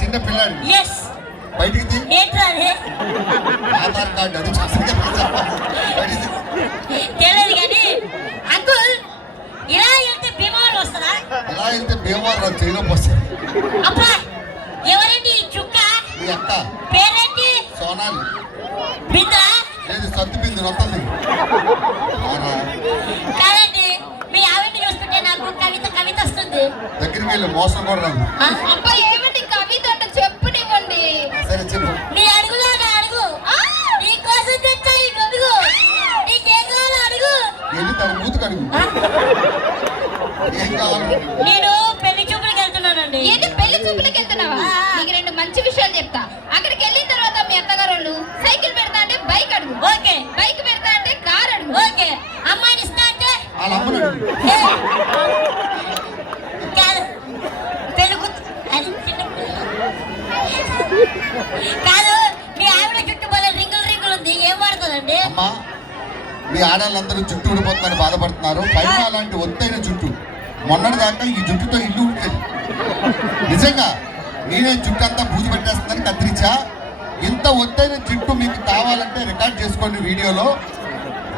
చిన్న పిల్లాడు బయటికి ఆధార్ కార్డు అది తెలియదు కానీ అంకుల్ ఇలా వెళ్తే భీమవరం వస్తుందా? ఇలా వెళ్తే భీమవరం చేయడం వస్తుంది. అబ్బా ఎవరండి ఈ చుక్క? మీ అక్క పేరేంటి? సోనాలి. బిందా? లేదు సత్తు బిందు నొత్తది కాదండి, మీ ఆవిడ చూస్తుంటే నాకు కవిత వస్తుంది. దగ్గరికి వెళ్ళి మోసం కూడా రాదు. అబ్బా ఏమిటి కవిత అంటే చెప్పునివ్వండి. సరే చెప్పు. నీ అడుగులాగా అడుగు. నీ కోసం తెచ్చా ఈ గొడుగు. నీకేం కావాలో అడుగు. వెళ్ళి తన మూతుకు అడుగు. ఏం కావాలి? నేను పెళ్లి చూపులకు వెళ్తున్నానండి. ఏంటి పెళ్లి చూపులకు వెళ్తున్నావా? నీకు రెండు మంచి విషయాలు చెప్తా. అక్కడికి వెళ్ళిన తర్వాత మీ అత్తగారు వాళ్ళు సైకిల్ పెడతా అంటే బైక్ అడుగు. ఓకే. బైక్ పెడతా అంటే కార్ అడుగు. ఓకే. అమ్మాయిని ఇస్తా అంటే వాళ్ళ అమ్మను అడుగు. కాదు పెళ్లి అది చిన్న కాదు. మీ ఆవిడ చుట్టూ పోలే రింగులు ఉంది. ఏం వాడుతుందండి? అమ్మా మీ ఆడవాళ్ళందరూ జుట్టు ఊడిపోతుందని బాధపడుతున్నారు. పైన అలాంటి ఒత్తైన జుట్టు మొన్నటి దాకా ఈ జుట్టుతో ఇల్లు ఉంటుంది. నిజంగా నేనే జుట్టు అంతా బూజు పెట్టేస్తుందని కత్తిరించా. ఇంత ఒత్తైన జుట్టు మీకు కావాలంటే రికార్డ్ చేసుకోండి వీడియోలో.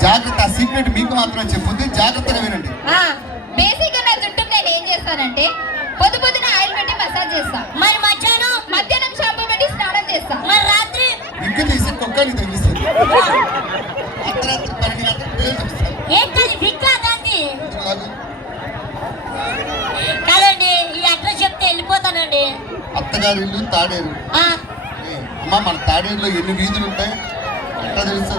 జాగ్రత్త, ఆ సీక్రెట్ మీకు మాత్రమే చెప్పుద్ది. జాగ్రత్తగా వినండి. బేసిక్ గా నా జుట్టుకు నేను ఏం చేస్తానంటే పొద్దున ఆయిల్ పెట్టి మసాజ్ చేస్తా. మరి మధ్యాహ్నం షాంపూ పెట్టి స్నానం చేస్తా. మరి రాత్రి ఇంక తీసి కుక్కని తగ్గిస్తుంది. అర్ధరాత్రి 12 గంటలకు ఏంటది ఫిక్కా దాన్ని? కాదండి, ఈ అడ్రస్ చెప్తే వెళ్ళిపోతానండి. అత్తగారి ఇల్లు తాడేరు. అమ్మా మన తాడేరులో ఎన్ని వీధులు ఉంటాయి ఎట్లా తెలుసు?